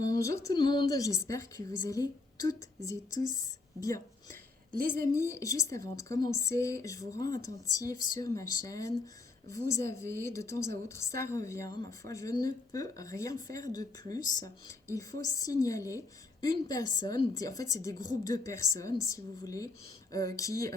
Bonjour tout le monde, j'espère que vous allez toutes et tous bien. Les amis, juste avant de commencer, je vous rends attentif sur ma chaîne. Vous avez de temps à autre, ça revient, ma foi, je ne peux rien faire de plus. Il faut signaler une personne, en fait c'est des groupes de personnes si vous voulez, qui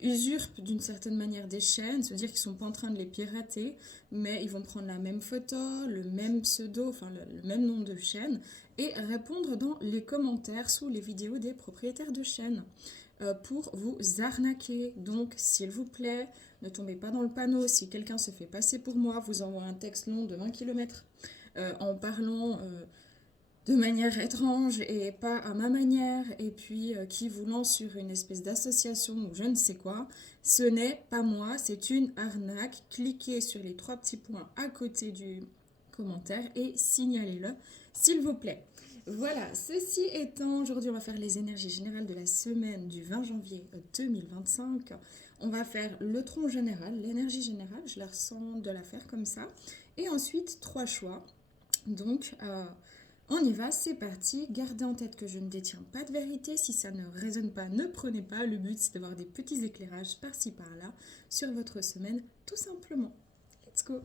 usurpent d'une certaine manière des chaînes, se dire qu'ils sont pas en train de les pirater, mais ils vont prendre la même photo, le même pseudo, enfin le même nom de chaîne, et répondre dans les commentaires sous les vidéos des propriétaires de chaînes pour vous arnaquer. Donc, s'il vous plaît, ne tombez pas dans le panneau. Si quelqu'un se fait passer pour moi, vous envoie un texte long de 20 km en parlant de manière étrange et pas à ma manière, et puis qui vous lance sur une espèce d'association ou je ne sais quoi, ce n'est pas moi, c'est une arnaque. Cliquez sur les trois petits points à côté du commentaire et signalez-le, s'il vous plaît. Voilà, ceci étant, aujourd'hui on va faire les énergies générales de la semaine du 20 janvier 2025. On va faire le tronc général, l'énergie générale, je la ressens de la faire comme ça. Et ensuite, trois choix. Donc, on y va, c'est parti. Gardez en tête que je ne détiens pas de vérité. Si ça ne résonne pas, ne prenez pas. Le but, c'est d'avoir des petits éclairages par-ci par-là sur votre semaine, tout simplement. Let's go!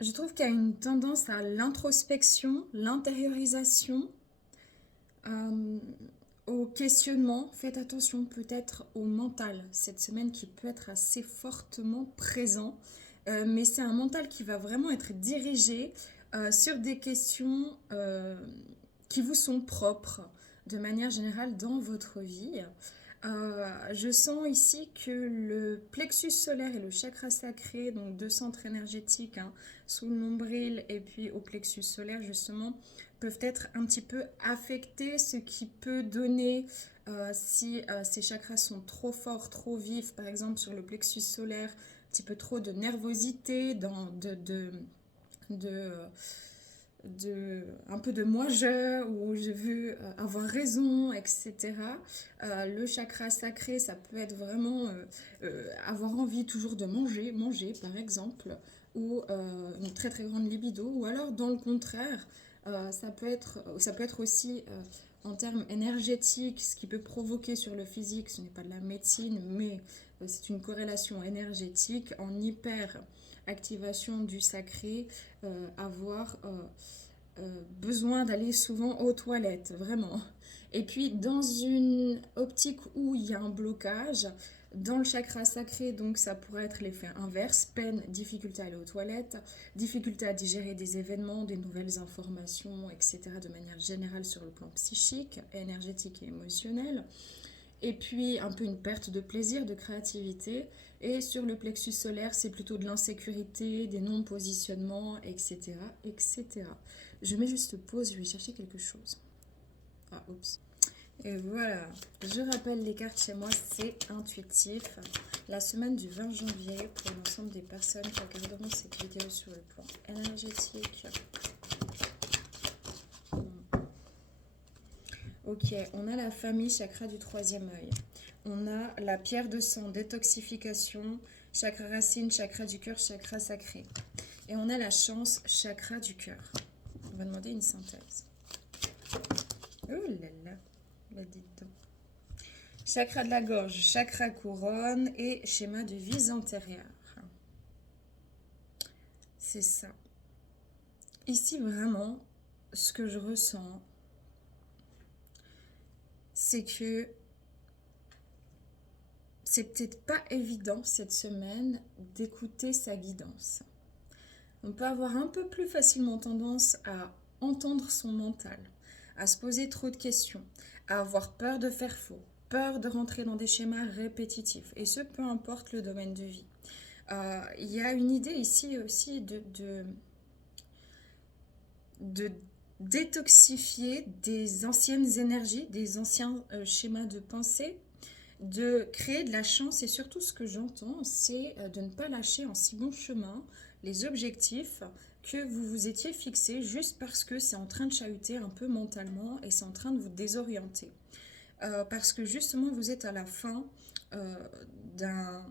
Je trouve qu'il y a une tendance à l'introspection, l'intériorisation, euh, au questionnement. Faites attention peut-être au mental cette semaine qui peut être assez fortement présent. Mais c'est un mental qui va vraiment être dirigé sur des questions qui vous sont propres de manière générale dans votre vie. Je sens ici que le plexus solaire et le chakra sacré, donc deux centres énergétiques sous le nombril et puis au plexus solaire justement, peuvent être un petit peu affectés, ce qui peut donner, si ces chakras sont trop forts, trop vifs, par exemple sur le plexus solaire, un petit peu trop de nervosité, de un peu de moi-je, où je veux avoir raison, etc. Le chakra sacré, ça peut être vraiment avoir envie toujours de manger par exemple, ou une très très grande libido, ou alors dans le contraire, ça peut être aussi en termes énergétiques, ce qui peut provoquer sur le physique, ce n'est pas de la médecine, mais c'est une corrélation énergétique en hyper activation du sacré, avoir besoin d'aller souvent aux toilettes, vraiment. Et puis dans une optique où il y a un blocage, dans le chakra sacré, donc ça pourrait être l'effet inverse, peine, difficulté à aller aux toilettes, difficulté à digérer des événements, des nouvelles informations, etc. de manière générale sur le plan psychique, énergétique et émotionnel. Et puis un peu une perte de plaisir, de créativité. Et sur le plexus solaire, c'est plutôt de l'insécurité, des non-positionnements, etc., etc. Je mets juste pause, je vais chercher quelque chose. Ah, oups. Et voilà, je rappelle les cartes chez moi, c'est intuitif. La semaine du 20 janvier pour l'ensemble des personnes qui regarderont cette vidéo sur le plan énergétique. Ok, on a la famille, chakra du troisième œil. On a la pierre de sang, détoxification, chakra racine, chakra du cœur, chakra sacré. Et on a la chance, chakra du cœur. On va demander une synthèse. Oh là là, bah dites donc. Chakra de la gorge, chakra couronne et schéma de vis antérieure. C'est ça. Ici, vraiment, ce que je ressens, c'est que c'est peut-être pas évident cette semaine d'écouter sa guidance. On peut avoir un peu plus facilement tendance à entendre son mental, à se poser trop de questions, à avoir peur de faire faux, peur de rentrer dans des schémas répétitifs, et ce, peu importe le domaine de vie. Il y a une idée ici aussi de détoxifier des anciennes énergies, des anciens schémas de pensée, de créer de la chance, et surtout ce que j'entends, c'est de ne pas lâcher en si bon chemin les objectifs que vous vous étiez fixés juste parce que c'est en train de chahuter un peu mentalement et c'est en train de vous désorienter. Parce que justement, vous êtes à la fin d'un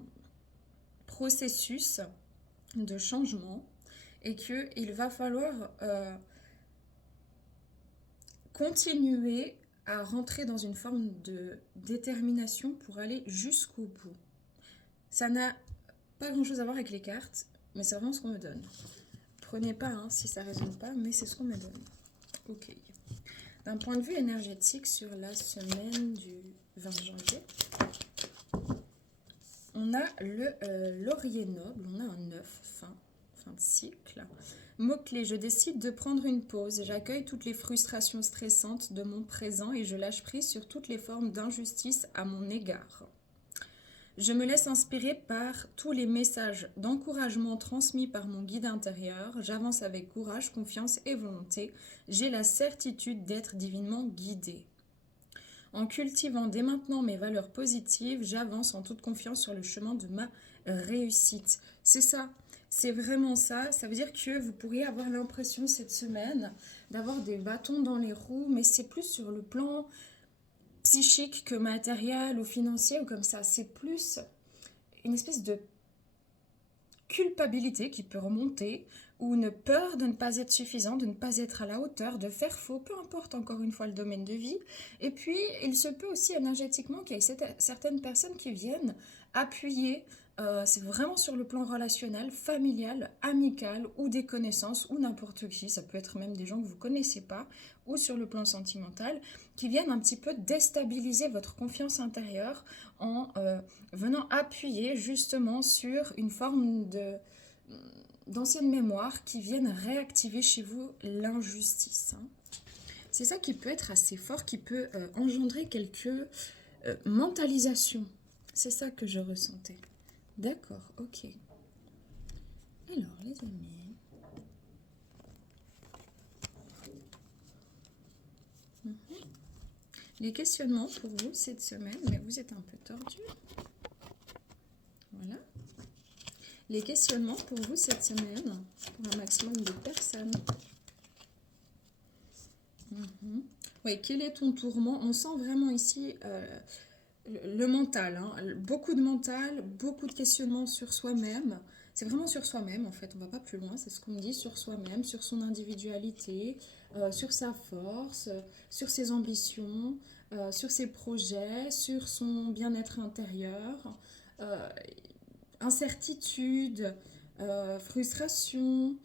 processus de changement et qu'il va falloir continuer à rentrer dans une forme de détermination pour aller jusqu'au bout. Ça n'a pas grand-chose à voir avec les cartes, mais c'est vraiment ce qu'on me donne. Prenez pas hein, si ça ne résonne pas, mais c'est ce qu'on me donne. Ok. D'un point de vue énergétique, sur la semaine du 20 janvier, on a le laurier noble, on a un 9, fin de cycle. Mot-clé, je décide de prendre une pause. J'accueille toutes les frustrations stressantes de mon présent et je lâche prise sur toutes les formes d'injustice à mon égard. Je me laisse inspirer par tous les messages d'encouragement transmis par mon guide intérieur. J'avance avec courage, confiance et volonté. J'ai la certitude d'être divinement guidée. En cultivant dès maintenant mes valeurs positives, j'avance en toute confiance sur le chemin de ma réussite. C'est ça. C'est vraiment ça. Ça veut dire que vous pourriez avoir l'impression cette semaine d'avoir des bâtons dans les roues, mais c'est plus sur le plan psychique que matériel ou financier ou comme ça. C'est plus une espèce de culpabilité qui peut remonter ou une peur de ne pas être suffisant, de ne pas être à la hauteur, de faire faux, peu importe encore une fois le domaine de vie. Et puis, il se peut aussi énergétiquement qu'il y ait certaines personnes qui viennent appuyer, c'est vraiment sur le plan relationnel, familial, amical ou des connaissances ou n'importe qui, ça peut être même des gens que vous ne connaissez pas, ou sur le plan sentimental, qui viennent un petit peu déstabiliser votre confiance intérieure en venant appuyer justement sur une forme d'anciennes mémoires qui viennent réactiver chez vous l'injustice. C'est ça qui peut être assez fort, qui peut engendrer quelques mentalisations. C'est ça que je ressentais. D'accord, ok. Alors, les amis. Les questionnements pour vous cette semaine, mais vous êtes un peu tordu. Voilà. Les questionnements pour vous cette semaine, pour un maximum de personnes. Oui, quel est ton tourment? On sent vraiment ici le mental, hein. Beaucoup de mental, beaucoup de questionnements sur soi-même. C'est vraiment sur soi-même en fait, on ne va pas plus loin, c'est ce qu'on me dit, sur soi-même, sur son individualité, sur sa force, sur ses ambitions, sur ses projets, sur son bien-être intérieur, incertitude, frustration,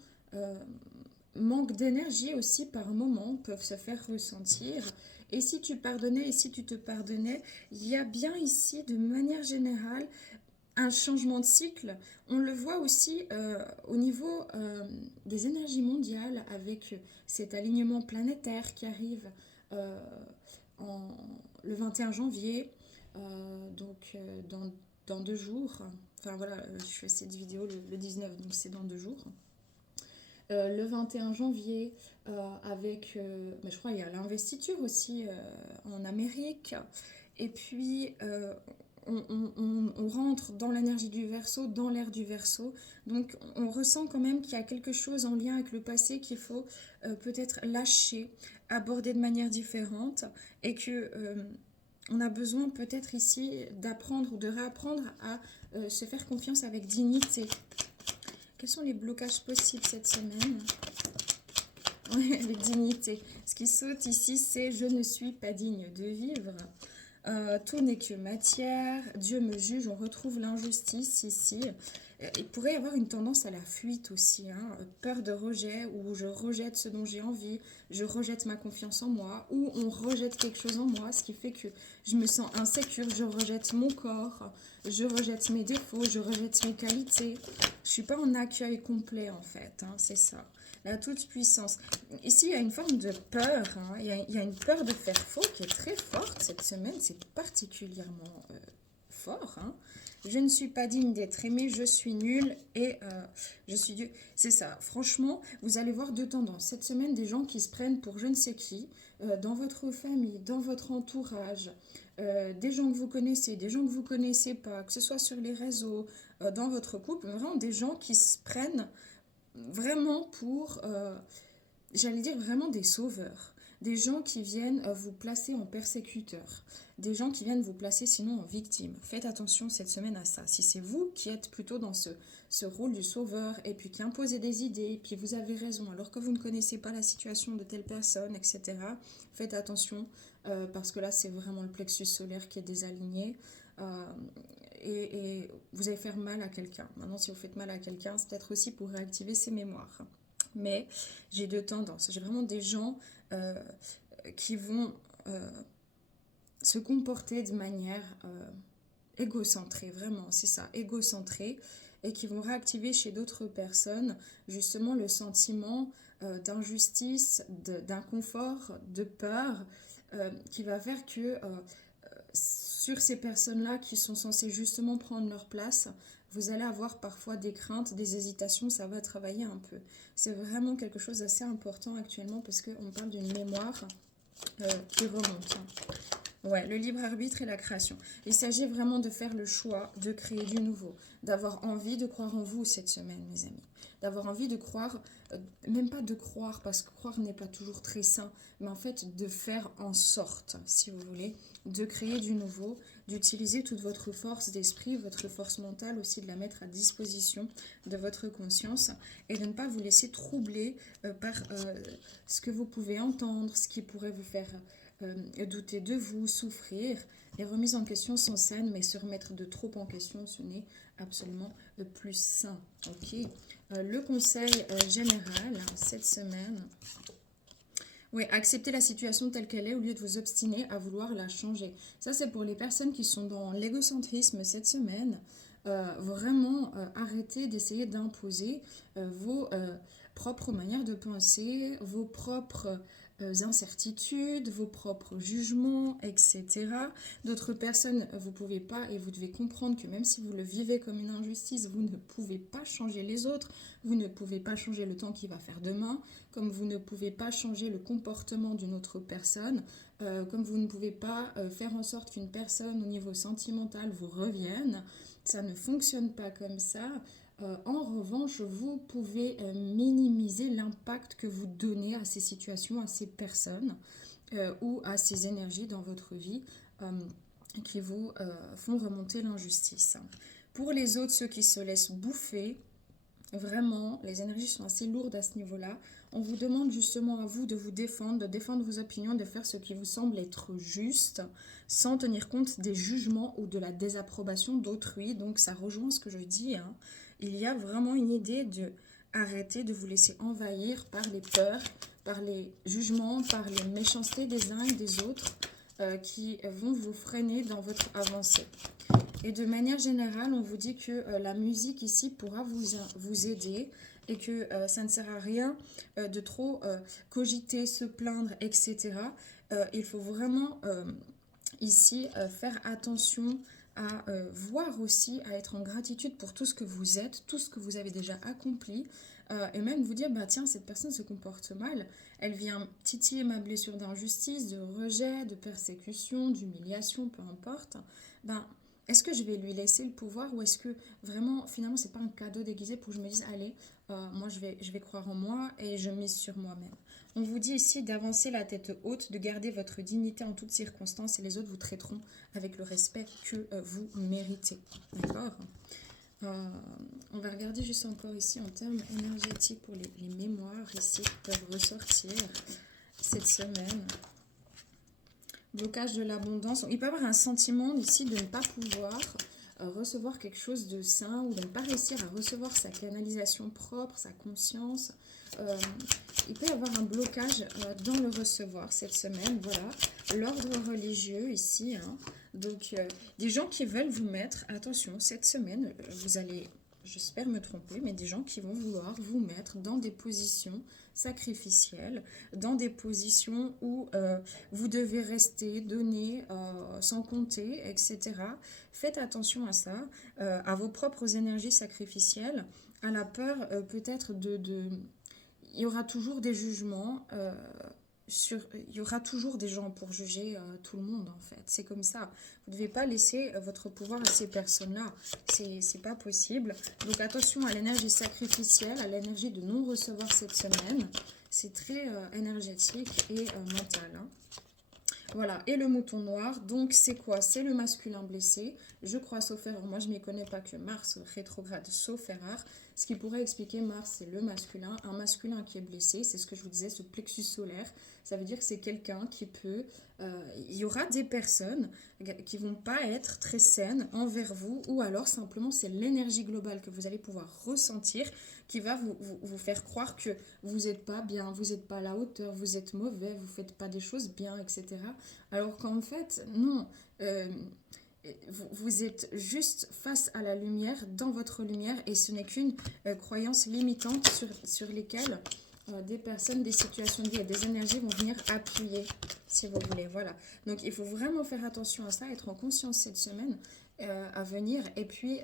manque d'énergie aussi par moment peuvent se faire ressentir. Et si tu pardonnais et si tu te pardonnais, il y a bien ici de manière générale un changement de cycle. On le voit aussi au niveau des énergies mondiales avec cet alignement planétaire qui arrive le 21 janvier, dans 2 jours. Enfin voilà, je fais cette vidéo le 19, donc c'est dans 2 jours. Le 21 janvier, avec, je crois qu'il y a l'investiture aussi en Amérique. Et puis, on rentre dans l'énergie du Verseau, dans l'ère du Verseau. Donc, on ressent quand même qu'il y a quelque chose en lien avec le passé qu'il faut peut-être lâcher, aborder de manière différente. Et que on a besoin peut-être ici d'apprendre ou de réapprendre à se faire confiance avec dignité. Quels sont les blocages possibles cette semaine? Oui, avec dignité. Ce qui saute ici, c'est « je ne suis pas digne de vivre ». Tout n'est que matière, Dieu me juge, on retrouve l'injustice ici. Il pourrait y avoir une tendance à la fuite aussi, hein, peur de rejet, où je rejette ce dont j'ai envie, je rejette ma confiance en moi, ou on rejette quelque chose en moi, ce qui fait que je me sens insécure, je rejette mon corps, je rejette mes défauts, je rejette mes qualités. Je ne suis pas en accueil complet en fait, hein, c'est ça. La toute-puissance. Ici, il y a une forme de peur. Hein. Il y a une peur de faire faux qui est très forte cette semaine. C'est particulièrement fort. Hein. Je ne suis pas digne d'être aimée, je suis nulle et je suis Dieu. C'est ça. Franchement, vous allez voir 2 tendances. Cette semaine, des gens qui se prennent pour je ne sais qui, dans votre famille, dans votre entourage, des gens que vous connaissez, des gens que vous ne connaissez pas, que ce soit sur les réseaux, dans votre couple, vraiment des gens qui se prennent vraiment pour, j'allais dire vraiment des sauveurs, des gens qui viennent vous placer en persécuteur, des gens qui viennent vous placer sinon en victime. Faites attention cette semaine à ça. Si c'est vous qui êtes plutôt dans ce rôle du sauveur et puis qui imposez des idées, et puis vous avez raison alors que vous ne connaissez pas la situation de telle personne, etc., faites attention parce que là c'est vraiment le plexus solaire qui est désaligné. Euh, et vous allez faire mal à quelqu'un. Maintenant, si vous faites mal à quelqu'un, c'est peut-être aussi pour réactiver ses mémoires. Mais j'ai deux tendances. J'ai vraiment des gens euh, qui vont se comporter de manière égocentrée, vraiment, c'est ça, égocentrée, et qui vont réactiver chez d'autres personnes justement le sentiment d'injustice, d'inconfort, de peur, qui va faire que sur ces personnes-là qui sont censées justement prendre leur place, vous allez avoir parfois des craintes, des hésitations, ça va travailler un peu. C'est vraiment quelque chose d'assez important actuellement parce qu'on parle d'une mémoire qui remonte. Ouais, le libre arbitre et la création. Il s'agit vraiment de faire le choix de créer du nouveau, d'avoir envie de croire en vous cette semaine, mes amis. D'avoir envie de croire, même pas de croire, parce que croire n'est pas toujours très sain, mais en fait de faire en sorte, si vous voulez, de créer du nouveau, d'utiliser toute votre force d'esprit, votre force mentale aussi, de la mettre à disposition de votre conscience et de ne pas vous laisser troubler par ce que vous pouvez entendre, ce qui pourrait vous faire douter de vous, souffrir. Les remises en question sont saines, mais se remettre de trop en question, ce n'est absolument plus sain. Ok. Le conseil général cette semaine. Oui, accepter la situation telle qu'elle est au lieu de vous obstiner à vouloir la changer. Ça, c'est pour les personnes qui sont dans l'égocentrisme cette semaine. Vraiment, arrêtez d'essayer d'imposer vos propres manières de penser, vos propres incertitudes, vos propres jugements, etc. D'autres personnes, vous ne pouvez pas et vous devez comprendre que même si vous le vivez comme une injustice, vous ne pouvez pas changer les autres, vous ne pouvez pas changer le temps qu'il va faire demain, comme vous ne pouvez pas changer le comportement d'une autre personne, comme vous ne pouvez pas faire en sorte qu'une personne au niveau sentimental vous revienne. Ça ne fonctionne pas comme ça. En revanche, vous pouvez minimiser l'impact que vous donnez à ces situations, à ces personnes ou à ces énergies dans votre vie qui vous font remonter l'injustice. Pour les autres, ceux qui se laissent bouffer, vraiment, les énergies sont assez lourdes à ce niveau-là. On vous demande justement à vous de vous défendre, de défendre vos opinions, de faire ce qui vous semble être juste, sans tenir compte des jugements ou de la désapprobation d'autrui. Donc ça rejoint ce que je dis, hein. Il y a vraiment une idée de arrêter de vous laisser envahir par les peurs, par les jugements, par les méchancetés des uns et des autres qui vont vous freiner dans votre avancée. Et de manière générale, on vous dit que la musique ici pourra vous aider et que ça ne sert à rien de trop cogiter, se plaindre, etc. Il faut vraiment ici faire attention à voir aussi, à être en gratitude pour tout ce que vous êtes, tout ce que vous avez déjà accompli, et même vous dire, bah tiens, cette personne se comporte mal, elle vient titiller ma blessure d'injustice, de rejet, de persécution, d'humiliation, peu importe, ben, est-ce que je vais lui laisser le pouvoir ou est-ce que vraiment, finalement, c'est pas un cadeau déguisé pour que je me dise, allez, moi je vais croire en moi et je mise sur moi-même. On vous dit ici d'avancer la tête haute, de garder votre dignité en toutes circonstances et les autres vous traiteront avec le respect que vous méritez. D'accord. On va regarder juste encore ici en termes énergétiques pour les mémoires ici qui peuvent ressortir cette semaine. Blocage de l'abondance. Il peut y avoir un sentiment ici de ne pas pouvoir recevoir quelque chose de sain ou de ne pas réussir à recevoir sa canalisation propre, sa conscience. Il peut y avoir un blocage dans le recevoir cette semaine. Voilà, l'ordre religieux ici. Hein. Donc, des gens qui veulent vous mettre, attention, cette semaine, vous allez, j'espère me tromper, mais des gens qui vont vouloir vous mettre dans des positions sacrificielles, dans des positions où vous devez rester, donner, sans compter, etc. Faites attention à ça, à vos propres énergies sacrificielles, à la peur peut-être il y aura toujours des jugements il y aura toujours des gens pour juger tout le monde en fait. C'est comme ça. Vous ne devez pas laisser votre pouvoir à ces personnes-là. C'est pas possible. Donc attention à l'énergie sacrificielle, à l'énergie de non-recevoir cette semaine. C'est très énergétique et mental, hein. Voilà, et le mouton noir, donc c'est quoi? C'est le masculin blessé. Je crois, sauf erreur, moi je ne m'y connais pas que Mars rétrograde, sauf erreur. Ce qui pourrait expliquer Mars, c'est le masculin. Un masculin qui est blessé, c'est ce que je vous disais, ce plexus solaire. Ça veut dire que c'est quelqu'un qui peut... il y aura des personnes qui vont pas être très saines envers vous, ou alors simplement c'est l'énergie globale que vous allez pouvoir ressentir qui va vous faire croire que vous n'êtes pas bien, vous n'êtes pas à la hauteur, vous êtes mauvais, vous ne faites pas des choses bien, etc. Alors qu'en fait, non, vous êtes juste face à la lumière, dans votre lumière, et ce n'est qu'une croyance limitante sur lesquelles des personnes, des situations de vie et des énergies vont venir appuyer, si vous voulez. Voilà. Donc, il faut vraiment faire attention à ça, être en conscience cette semaine à venir, et puis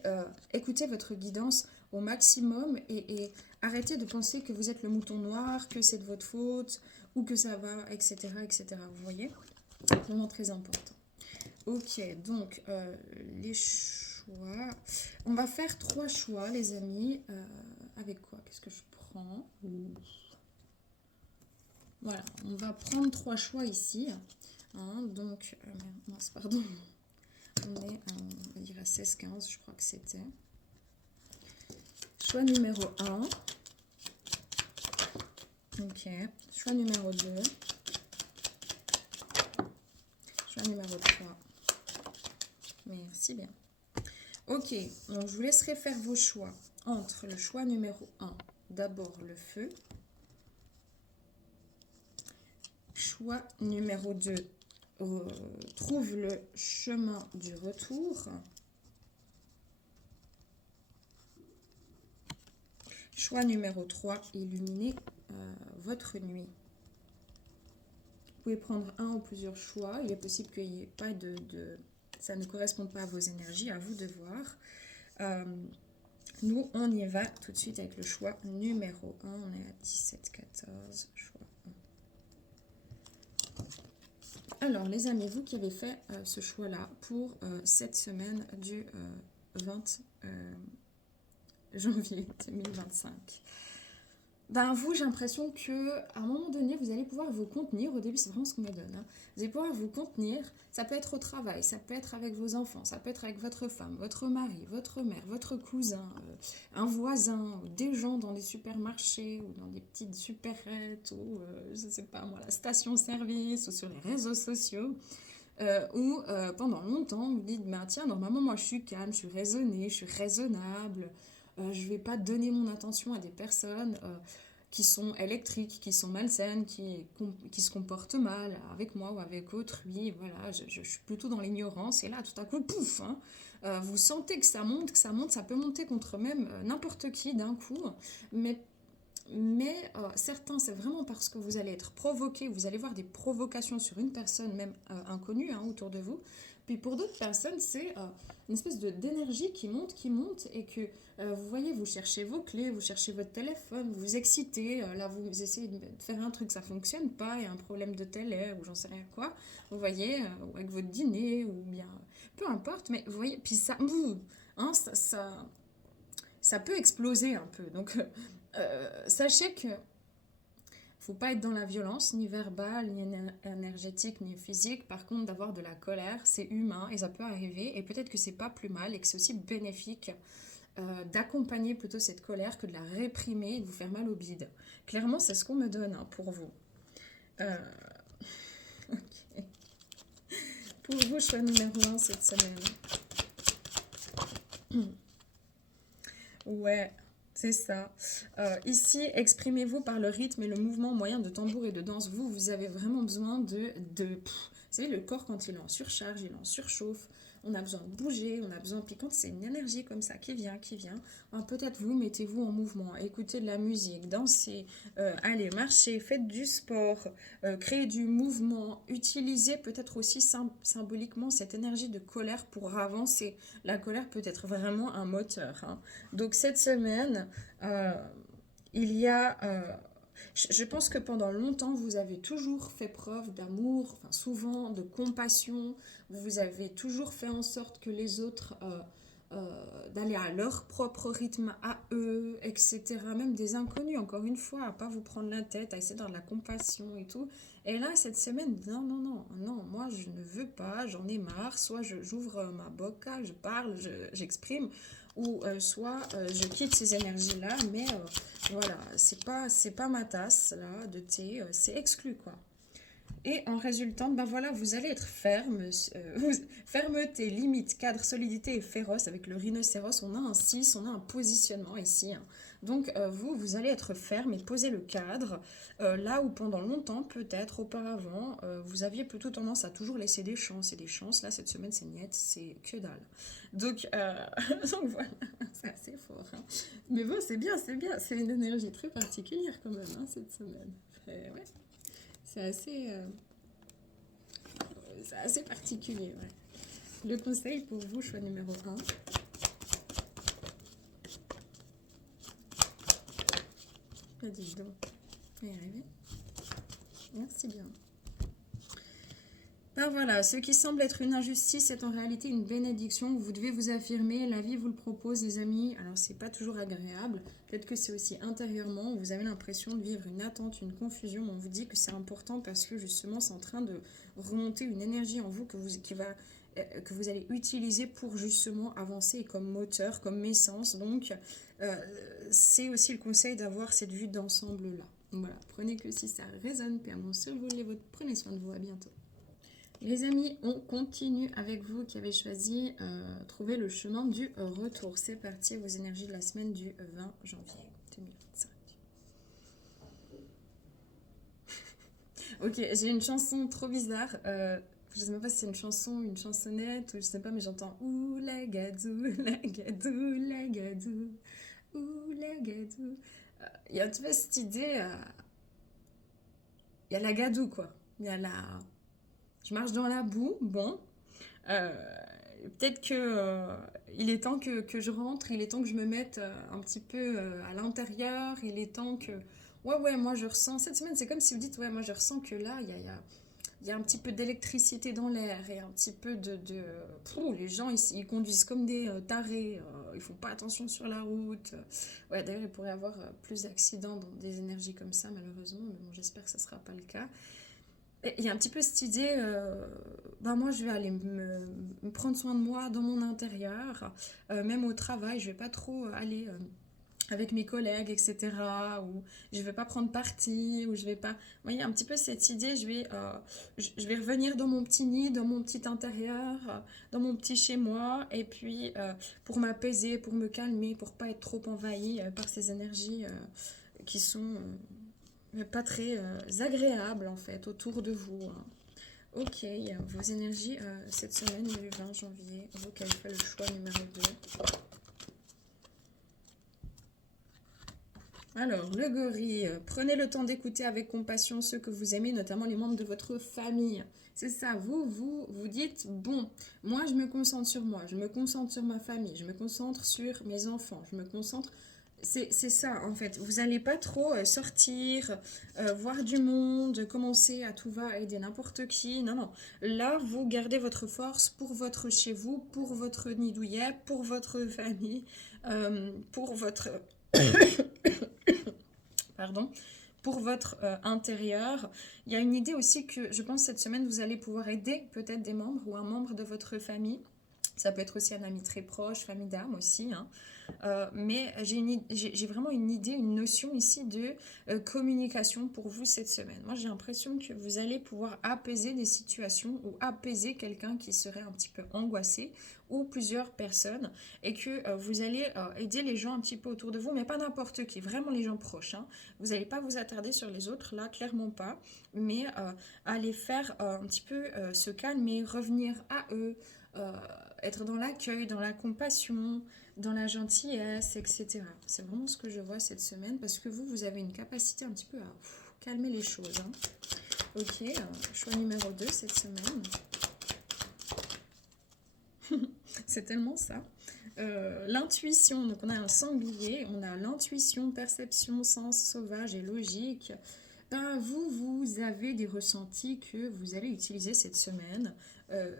écoutez votre guidance au maximum et arrêtez de penser que vous êtes le mouton noir, que c'est de votre faute, ou que ça va, etc., etc. Vous voyez? Vraiment très important. Ok, donc les choix. On va faire 3 choix, les amis. Avec quoi? Qu'est-ce que je prends? Voilà, on va prendre 3 choix ici. Hein, donc, mince, pardon. On est, on va dire à 16-15, je crois que c'était. Choix numéro 1. Ok. Choix numéro 2. Choix numéro 3. Merci bien. Ok, donc je vous laisserai faire vos choix entre le choix numéro 1, d'abord le feu. Choix numéro 2, trouve le chemin du retour. Choix numéro 3, illuminer votre nuit. Vous pouvez prendre un ou plusieurs choix. Il est possible qu'il n'y ait pas ça ne corresponde pas à vos énergies, à vous de voir. Nous, on y va tout de suite avec le choix numéro 1. On est à 17, 14, choix 1. Alors, les amis, vous qui avez fait ce choix-là pour cette semaine du 20 janvier 2025. Ben vous, j'ai l'impression que à un moment donné, vous allez pouvoir vous contenir. Au début, c'est vraiment ce qu'on me donne, hein. Vous allez pouvoir vous contenir. Ça peut être au travail, ça peut être avec vos enfants, ça peut être avec votre femme, votre mari, votre mère, votre cousin, un voisin, des gens dans des supermarchés ou dans des petites supérettes ou, je ne sais pas moi, la station-service ou sur les réseaux sociaux. Où pendant longtemps, vous dites, ben, tiens, normalement, moi, je suis calme, je suis raisonnée, je suis raisonnable. Je ne vais pas donner mon attention à des personnes qui sont électriques, qui sont malsaines, qui se comportent mal avec moi ou avec autrui. Voilà, je suis plutôt dans l'ignorance. Et là, tout à coup, pouf, hein, vous sentez que ça monte, ça peut monter contre même n'importe qui d'un coup. Mais certains, c'est vraiment parce que vous allez être provoqué, vous allez voir des provocations sur une personne, même inconnue, hein, autour de vous. Puis pour d'autres personnes, c'est une espèce d'énergie qui monte, et que vous voyez, vous cherchez vos clés, vous cherchez votre téléphone, vous vous excitez, là vous essayez de faire un truc, ça fonctionne pas, il y a un problème de télé, ou j'en sais rien quoi, vous voyez, ou avec votre dîner, ou bien, peu importe, mais vous voyez, puis ça, hein, ça peut exploser un peu, donc... sachez que faut pas être dans la violence, ni verbale, ni énergétique, ni physique. Par contre, d'avoir de la colère, c'est humain et ça peut arriver. Et peut-être que c'est pas plus mal et que c'est aussi bénéfique d'accompagner plutôt cette colère que de la réprimer et de vous faire mal au bide. Clairement, c'est ce qu'on me donne, hein, pour vous. Ok. Pour vous, choix numéro 1 cette semaine. Ouais. C'est ça. Ici, exprimez-vous par le rythme et le mouvement moyen de tambour et de danse. Vous avez vraiment besoin vous savez, le corps, quand il est en surcharge, il est en surchauffe. On a besoin de bouger, on a besoin... Puis quand c'est une énergie comme ça qui vient, peut-être vous, mettez-vous en mouvement, écoutez de la musique, dansez, allez, marchez, faites du sport, créez du mouvement, utilisez peut-être aussi symboliquement cette énergie de colère pour avancer. La colère peut être vraiment un moteur, hein. Donc cette semaine, il y a Je pense que pendant longtemps, vous avez toujours fait preuve d'amour, enfin souvent de compassion. Vous avez toujours fait en sorte que les autres, d'aller à leur propre rythme, à eux, etc. Même des inconnus, encore une fois, à pas vous prendre la tête, à essayer d'avoir de la compassion et tout. Et là, cette semaine, non, non, non, non, moi je ne veux pas, j'en ai marre. Soit j'ouvre ma boca, je parle, j'exprime, ou soit je quitte ces énergies-là, mais voilà, c'est pas ma tasse là de thé, c'est exclu quoi. Et en résultant, ben voilà, vous allez être ferme, fermeté, limite, cadre, solidité et féroce. Avec le rhinocéros, on a un 6, on a un positionnement ici, hein. Donc vous allez être ferme et poser le cadre, là où pendant longtemps, peut-être auparavant, vous aviez plutôt tendance à toujours laisser des chances. Et des chances, là, cette semaine, c'est niet, c'est que dalle. Donc, donc voilà, c'est assez fort, hein. Mais bon, c'est bien, c'est bien. C'est une énergie très particulière quand même, hein, cette semaine. Ouais. C'est assez, c'est assez particulier, ouais. Le conseil pour vous, choix numéro 1. Dis donc. On va y arriver. Merci bien. Ben voilà, ce qui semble être une injustice est en réalité une bénédiction. Vous devez vous affirmer, la vie vous le propose, les amis. Alors, c'est pas toujours agréable. Peut-être que c'est aussi intérieurement. Vous avez l'impression de vivre une attente, une confusion. On vous dit que c'est important parce que justement, c'est en train de remonter une énergie en vous que vous allez utiliser pour justement avancer comme moteur, comme essence. Donc, c'est aussi le conseil d'avoir cette vue d'ensemble-là. Voilà, prenez que si ça résonne, puis à mon survolé, prenez soin de vous, à bientôt. Les amis, on continue avec vous qui avez choisi trouver le chemin du retour. C'est parti, vos énergies de la semaine du 20 janvier 2025. Ok, j'ai une chanson trop bizarre. Je sais même pas si c'est une chanson, une chansonnette, ou je sais pas, mais j'entends ouh la gadou, la gadou, la gadou, ouh la gadou. Il y a un petit peu cette idée, il y a la gadou quoi. Il y a la. Je marche dans la boue, bon. Euh, Peut-être que il est temps que je rentre, il est temps que je me mette un petit peu à l'intérieur, il est temps que... Ouais, moi je ressens... Cette semaine, c'est comme si vous dites, ouais, moi je ressens que là, il y a un petit peu d'électricité dans l'air et un petit peu les gens, ils conduisent comme des tarés, ils font pas attention sur la route. Ouais, d'ailleurs, il pourrait y avoir plus d'accidents dans des énergies comme ça, malheureusement, mais bon, j'espère que ça sera pas le cas. Il y a un petit peu cette idée, moi je vais aller me prendre soin de moi dans mon intérieur, même au travail, je vais pas trop aller avec mes collègues, etc. Ou je vais pas prendre parti, ou je vais pas... Vous voyez, un petit peu cette idée, je vais revenir dans mon petit nid, dans mon petit intérieur, dans mon petit chez moi, et puis pour m'apaiser, pour me calmer, pour pas être trop envahi par ces énergies qui sont... pas très agréable en fait autour de vous, hein. Ok, vos énergies cette semaine du 20 janvier, vous qui avez fait le choix numéro 2. Alors, le gorille, prenez le temps d'écouter avec compassion ceux que vous aimez, notamment les membres de votre famille. C'est ça, vous dites, bon, moi je me concentre sur moi, je me concentre sur ma famille, je me concentre sur mes enfants, je me concentre... C'est ça en fait, vous n'allez pas trop sortir, voir du monde, commencer à tout va aider n'importe qui, non, non. Là, vous gardez votre force pour votre chez vous, pour votre nid douillet, pour votre famille, pour votre... Pardon, pour votre intérieur. Il y a une idée aussi que je pense cette semaine, vous allez pouvoir aider peut-être des membres ou un membre de votre famille. Ça peut être aussi un ami très proche, famille d'âme aussi, hein. Mais j'ai vraiment une idée, une notion ici de communication pour vous cette semaine. Moi, j'ai l'impression que vous allez pouvoir apaiser des situations ou apaiser quelqu'un qui serait un petit peu angoissé ou plusieurs personnes et que vous allez aider les gens un petit peu autour de vous, mais pas n'importe qui, vraiment les gens proches, hein. Vous n'allez pas vous attarder sur les autres, là, clairement pas, mais aller faire un petit peu se calmer, revenir à eux, être dans l'accueil, dans la compassion, dans la gentillesse, etc. C'est vraiment ce que je vois cette semaine parce que vous avez une capacité un petit peu à calmer les choses, hein. Ok, choix numéro 2 cette semaine. C'est tellement ça. L'intuition, donc on a un sanglier, on a l'intuition, perception, sens sauvage et logique. Ben, vous avez des ressentis que vous allez utiliser cette semaine. Euh,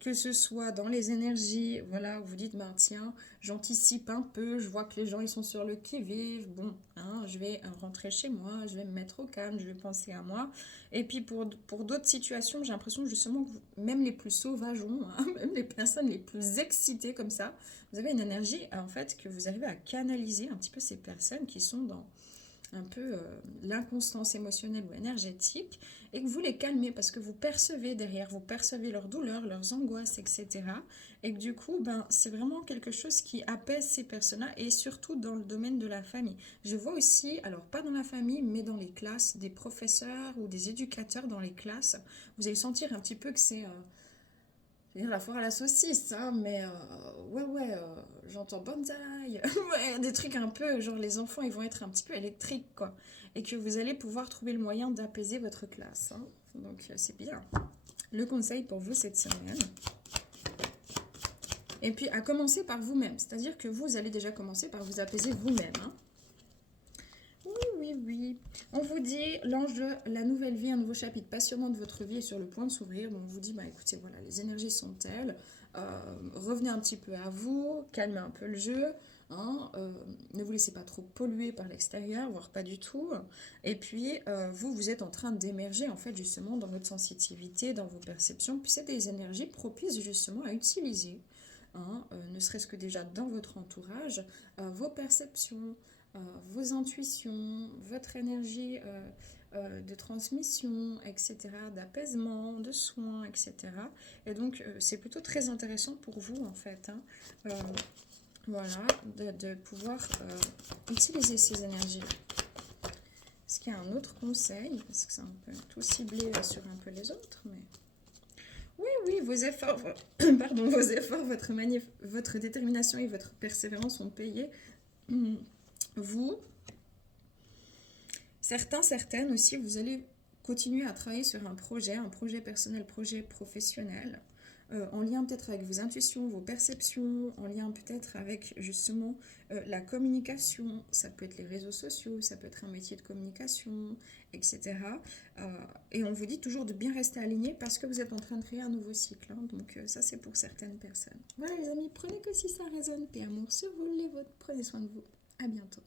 que ce soit dans les énergies, voilà, où vous dites, ben tiens, j'anticipe un peu, je vois que les gens ils sont sur le qui-vive, bon, hein, je vais rentrer chez moi, je vais me mettre au calme, je vais penser à moi. Et puis pour d'autres situations, j'ai l'impression justement que même les plus sauvageons, hein, même les personnes les plus excitées comme ça, vous avez une énergie en fait que vous arrivez à canaliser un petit peu ces personnes qui sont dans un peu l'inconstance émotionnelle ou énergétique et que vous les calmez parce que vous percevez derrière, vous percevez leurs douleurs, leurs angoisses, etc. Et que du coup, ben, c'est vraiment quelque chose qui apaise ces personnes-là et surtout dans le domaine de la famille. Je vois aussi, alors pas dans la famille, mais dans les classes, des professeurs ou des éducateurs dans les classes. Vous allez sentir un petit peu que c'est je veux dire la foire à la saucisse, hein, mais j'entends bonsaï, ouais, des trucs un peu, genre les enfants ils vont être un petit peu électriques quoi, et que vous allez pouvoir trouver le moyen d'apaiser votre classe, hein. Donc c'est bien. Le conseil pour vous cette semaine. Et puis à commencer par vous-même, c'est-à-dire que vous allez déjà commencer par vous apaiser vous-même, hein. Oui, oui. On vous dit, l'ange de la nouvelle vie, un nouveau chapitre passionnant de votre vie est sur le point de s'ouvrir. Donc on vous dit, bah écoutez, voilà, les énergies sont telles. Revenez un petit peu à vous, calmez un peu le jeu. Hein, ne vous laissez pas trop polluer par l'extérieur, voire pas du tout. Et puis, vous êtes en train d'émerger, en fait, justement, dans votre sensitivité, dans vos perceptions. Puis c'est des énergies propices, justement, à utiliser. Hein, ne serait-ce que déjà dans votre entourage, vos perceptions, vos intuitions, votre énergie de transmission, etc., d'apaisement, de soins, etc. Et donc, c'est plutôt très intéressant pour vous, en fait, hein. Voilà, de pouvoir utiliser ces énergies. Est-ce qu'il y a un autre conseil? Parce que c'est un peu tout ciblé sur un peu les autres, mais... Oui, vos efforts, pardon, vos efforts, votre détermination et votre persévérance sont payés. Vous, certaines aussi, vous allez continuer à travailler sur un projet personnel, projet professionnel, en lien peut-être avec vos intuitions, vos perceptions, en lien peut-être avec justement la communication, ça peut être les réseaux sociaux, ça peut être un métier de communication, etc. Et on vous dit toujours de bien rester aligné parce que vous êtes en train de créer un nouveau cycle, hein. Donc ça c'est pour certaines personnes. Voilà les amis, prenez que si ça résonne, paix, amour sur vous, les vôtres, prenez soin de vous, à bientôt.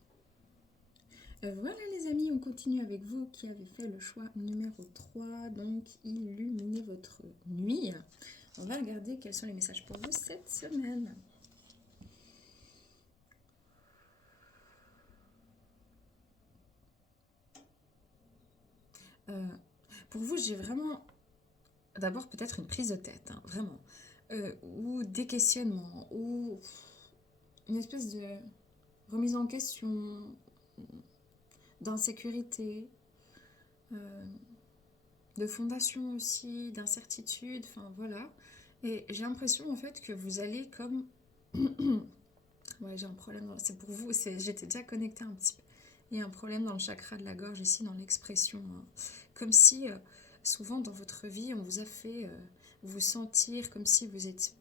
Voilà les amis, on continue avec vous qui avez fait le choix numéro 3, donc illuminez votre nuit. On va regarder quels sont les messages pour vous cette semaine. Pour vous, j'ai vraiment d'abord peut-être une prise de tête, hein, vraiment, ou des questionnements, ou une espèce de remise en question, d'insécurité, de fondation aussi, d'incertitude, enfin voilà. Et j'ai l'impression en fait que vous allez comme... Ouais, j'ai un problème, c'est pour vous, j'étais déjà connectée un petit peu. Il y a un problème dans le chakra de la gorge ici, dans l'expression, hein. Comme si, souvent dans votre vie, on vous a fait vous sentir comme si vous êtes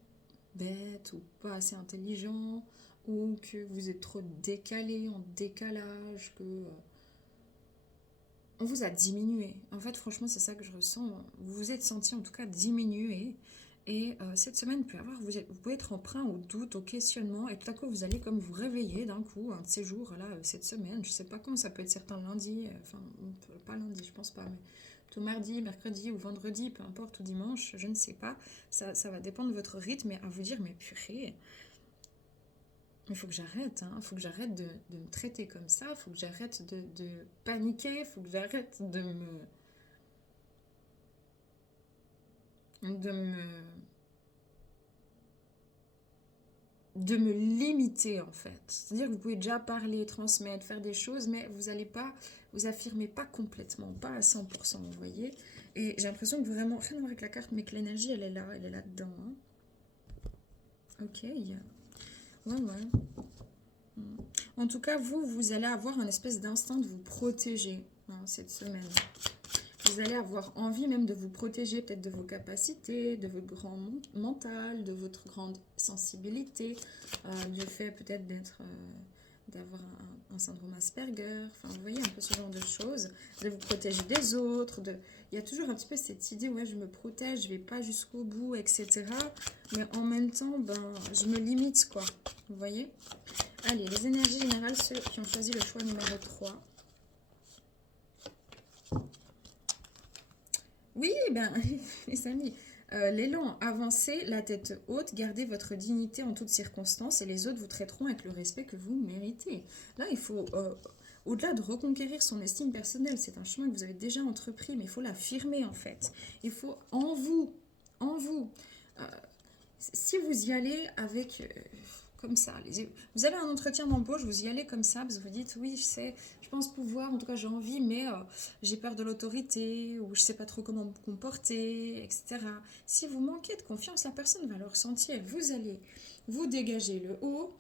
bête ou pas assez intelligent, ou que vous êtes trop décalé, en décalage, que... on vous a diminué. En fait, franchement, c'est ça que je ressens. Vous vous êtes senti en tout cas diminué. Et cette semaine, vous pouvez être emprunt au doute, au questionnement, et tout à coup, vous allez comme vous réveiller d'un coup, un de ces jours, là, cette semaine. Je sais pas quand, ça peut être certains lundis, enfin, pas lundi, je pense pas, mais plutôt mardi, mercredi ou vendredi, peu importe, ou dimanche, je ne sais pas. Ça va dépendre de votre rythme, et à vous dire, mais purée, il faut que j'arrête, hein. Il faut que j'arrête de me traiter comme ça, il faut que j'arrête de paniquer, il faut que j'arrête de me de me limiter en fait. C'est-à-dire que vous pouvez déjà parler, transmettre, faire des choses, mais vous n'allez pas, vous affirmez pas complètement, pas à 100%, vous voyez. Et j'ai l'impression que vraiment, rien à voir avec la carte, mais que l'énergie, elle est là-dedans, hein. Ok, ouais. En tout cas, vous allez avoir un espèce d'instinct de vous protéger, hein, cette semaine. Vous allez avoir envie même de vous protéger peut-être de vos capacités, de votre grand mental, de votre grande sensibilité, du fait peut-être d'avoir un syndrome Asperger, enfin vous voyez un peu ce genre de choses, de vous protéger des autres, il y a toujours un petit peu cette idée, ouais je me protège, je vais pas jusqu'au bout, etc. Mais en même temps, ben, je me limite quoi, vous voyez. Allez, les énergies générales, ceux qui ont choisi le choix numéro 3. Oui, ben, les amis, l'élan, avancez, la tête haute, gardez votre dignité en toutes circonstances et les autres vous traiteront avec le respect que vous méritez. Là, il faut, au-delà de reconquérir son estime personnelle, c'est un chemin que vous avez déjà entrepris, mais il faut l'affirmer en fait. Il faut en vous. Euh, si vous y allez avec comme ça, vous avez un entretien d'embauche, vous y allez comme ça, parce que vous dites oui, je pense pouvoir, en tout cas j'ai envie, mais j'ai peur de l'autorité, ou je sais pas trop comment me comporter, etc. Si vous manquez de confiance, la personne va le ressentir. Vous allez vous dégager le haut,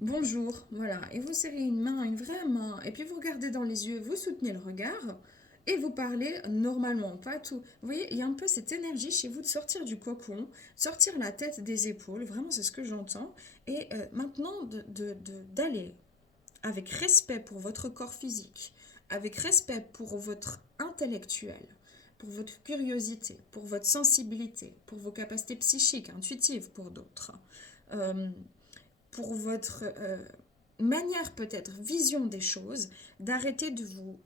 bonjour, voilà, et vous serrez une main, une vraie main, et puis vous regardez dans les yeux, vous soutenez le regard, et vous parlez normalement, pas tout. Vous voyez, il y a un peu cette énergie chez vous de sortir du cocon, sortir la tête des épaules, vraiment c'est ce que j'entends, et maintenant d'aller avec respect pour votre corps physique, avec respect pour votre intellectuel, pour votre curiosité, pour votre sensibilité, pour vos capacités psychiques, intuitives pour d'autres. Euh, pour votre manière peut-être, vision des choses, d'arrêter de vous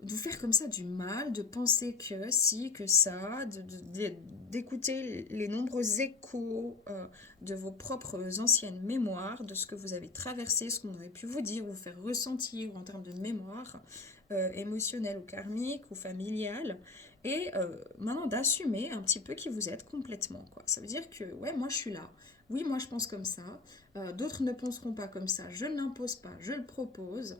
de vous faire comme ça du mal, de penser que si, que ça, d'écouter les nombreux échos de vos propres anciennes mémoires, de ce que vous avez traversé, ce qu'on aurait pu vous dire, vous faire ressentir en termes de mémoire émotionnelle ou karmique ou familiale, et maintenant d'assumer un petit peu qui vous êtes complètement, quoi. Ça veut dire que, ouais, moi je suis là, oui, moi je pense comme ça, d'autres ne penseront pas comme ça, je ne l'impose pas, je le propose,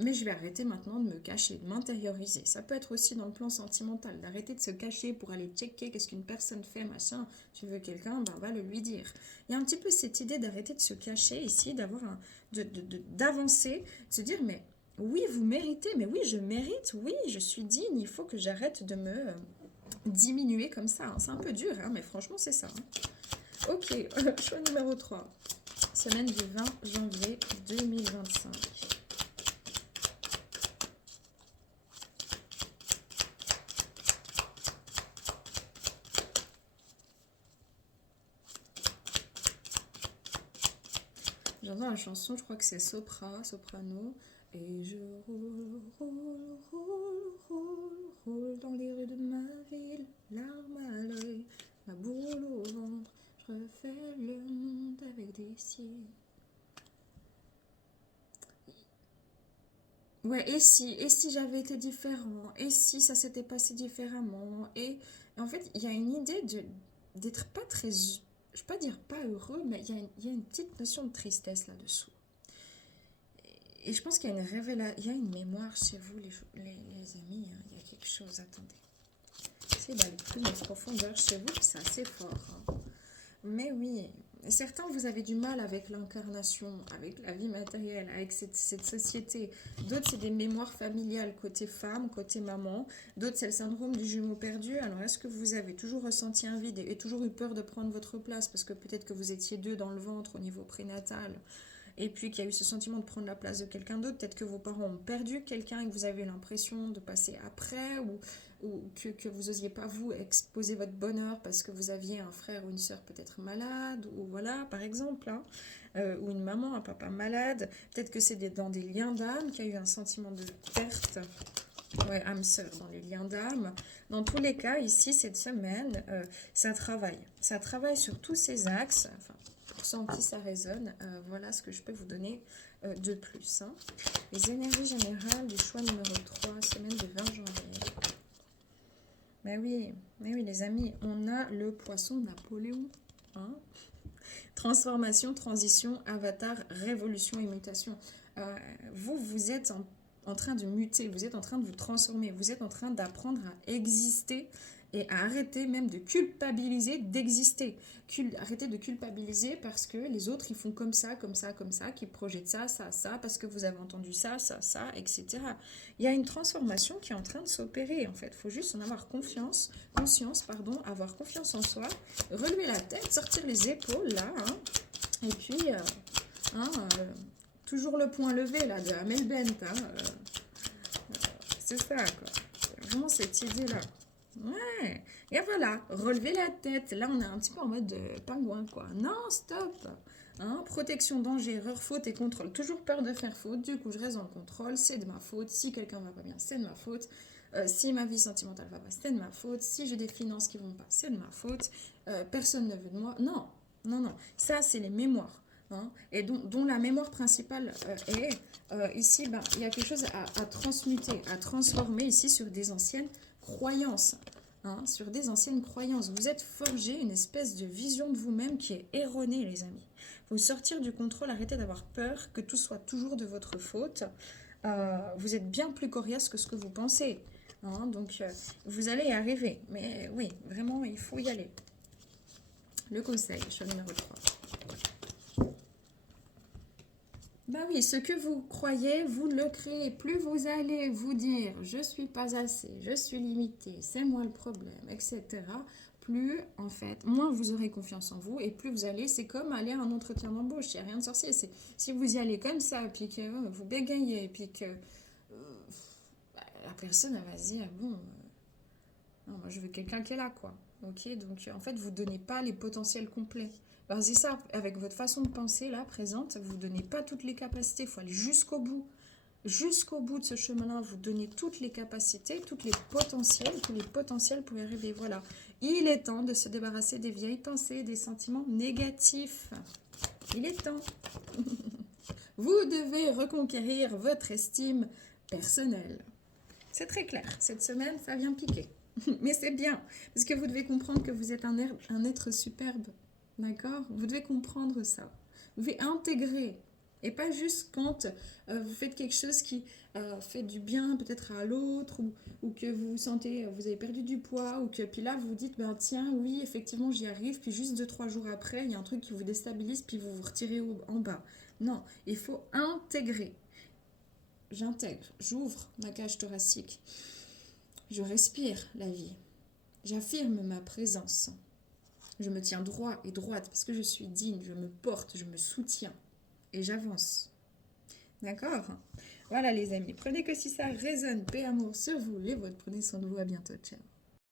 mais je vais arrêter maintenant de me cacher, de m'intérioriser. Ça peut être aussi dans le plan sentimental, d'arrêter de se cacher pour aller checker qu'est-ce qu'une personne fait, machin. Tu veux quelqu'un, ben va le lui dire. Il y a un petit peu cette idée d'arrêter de se cacher ici, d'avancer, de se dire mais oui, vous méritez, mais oui, je mérite, oui, je suis digne, il faut que j'arrête de me diminuer comme ça, hein. C'est un peu dur, hein, mais franchement c'est ça, hein. Ok, choix numéro 3. Semaine du 20 janvier 2025. J'entends la chanson, je crois que c'est soprano. Et je roule, roule, roule, roule, roule dans les rues de ma ville, larmes à l'œil, la boule au ventre, je refais le monde avec des cils. Ouais, et si j'avais été différent, et si ça s'était passé différemment, et en fait, il y a une idée d'être pas très, je vais pas dire pas heureux, mais il y a une petite notion de tristesse là-dessous. Et je pense qu'il y a une révélation, il y a une mémoire chez vous, les amis, hein. Il y a quelque chose, attendez. C'est d'aller plus en profondeur chez vous, c'est assez fort, hein. Mais oui, certains, vous avez du mal avec l'incarnation, avec la vie matérielle, avec cette société. D'autres, c'est des mémoires familiales côté femme, côté maman. D'autres, c'est le syndrome du jumeau perdu. Alors, est-ce que vous avez toujours ressenti un vide et toujours eu peur de prendre votre place parce que peut-être que vous étiez deux dans le ventre au niveau prénatal et puis qu'il y a eu ce sentiment de prendre la place de quelqu'un d'autre, peut-être que vos parents ont perdu quelqu'un et que vous avez eu l'impression de passer après, ou que vous n'osiez pas vous exposer votre bonheur parce que vous aviez un frère ou une sœur peut-être malade, ou voilà, par exemple, hein, ou une maman, un papa malade, peut-être que c'est dans des liens d'âme qu'il y a eu un sentiment de perte. Ouais, âme sœur dans les liens d'âme. Dans tous les cas, ici, cette semaine, ça travaille. Ça travaille sur tous ces axes. Enfin, pour ceux en qui ça résonne, voilà ce que je peux vous donner de plus, hein. Les énergies générales du choix numéro 3, semaine du 20 janvier. Mais oui, les amis, on a le poisson Napoléon, hein. Transformation, transition, avatar, révolution et mutation. Vous êtes en train de muter, vous êtes en train de vous transformer, vous êtes en train d'apprendre à exister et à arrêter même de culpabiliser d'exister. Arrêtez de culpabiliser parce que les autres, ils font comme ça, comme ça, comme ça, qu'ils projettent ça, ça, ça, parce que vous avez entendu ça, ça, ça, etc. Il y a une transformation qui est en train de s'opérer, en fait. Il faut juste en avoir conscience, avoir confiance en soi, relever la tête, sortir les épaules, là, hein, et puis, hein, toujours le point levé, là, de Amel Bent, hein, c'est ça, quoi. Vraiment cette idée-là. Ouais. Et voilà, relever la tête. Là, on est un petit peu en mode pingouin, quoi. Non, stop. Hein, protection, danger, erreur, faute et contrôle. Toujours peur de faire faute. Du coup, je reste dans le contrôle. C'est de ma faute. Si quelqu'un va pas bien, c'est de ma faute. Si ma vie sentimentale va pas, c'est de ma faute. Si j'ai des finances qui vont pas, c'est de ma faute. Personne ne veut de moi. Non, non, non. Ça, c'est les mémoires. Hein, et dont la mémoire principale est ici, ben, il y a quelque chose à transmuter, à transformer ici sur des anciennes croyances. Hein, sur des anciennes croyances. Vous êtes forgé une espèce de vision de vous-même qui est erronée, les amis. Vous sortir du contrôle, arrêtez d'avoir peur que tout soit toujours de votre faute. Vous êtes bien plus coriace que ce que vous pensez. Hein, donc, vous allez y arriver. Mais oui, vraiment, il faut y aller. Le conseil, chemin numéro 3. Ben oui, ce que vous croyez, vous le créez. Plus vous allez vous dire « je suis pas assez, je suis limité, c'est moi le problème », etc. Plus, en fait, moins vous aurez confiance en vous et plus vous allez, c'est comme aller à un entretien d'embauche, il n'y a rien de sorcier. Si vous y allez comme ça, puis que vous bégayez, puis que la personne, elle va se dire « bon, non, moi je veux quelqu'un qui est là, quoi ». Ok, donc en fait, vous ne donnez pas les potentiels complets. Alors c'est ça, avec votre façon de penser là, présente, vous ne donnez pas toutes les capacités, il faut aller jusqu'au bout. Jusqu'au bout de ce chemin-là, vous donnez toutes les capacités, tous les potentiels pour y arriver. Voilà, il est temps de se débarrasser des vieilles pensées, des sentiments négatifs. Il est temps. Vous devez reconquérir votre estime personnelle. C'est très clair, cette semaine, ça vient piquer. Mais c'est bien, parce que vous devez comprendre que vous êtes un être superbe. D'accord? Vous devez comprendre ça. Vous devez intégrer. Et pas juste quand vous faites quelque chose qui fait du bien peut-être à l'autre ou que vous sentez, vous avez perdu du poids ou que puis là vous vous dites, ben, tiens, oui, effectivement, j'y arrive. Puis juste 2-3 jours après, il y a un truc qui vous déstabilise puis vous vous retirez en bas. Non, il faut intégrer. J'intègre, j'ouvre ma cage thoracique. Je respire la vie. J'affirme ma présence. Je me tiens droit et droite parce que je suis digne. Je me porte, je me soutiens. Et j'avance. D'accord? Voilà les amis. Prenez que si ça résonne. Paix, amour sur vous. Les vôtres. Prenez soin de vous. À bientôt. Ciao.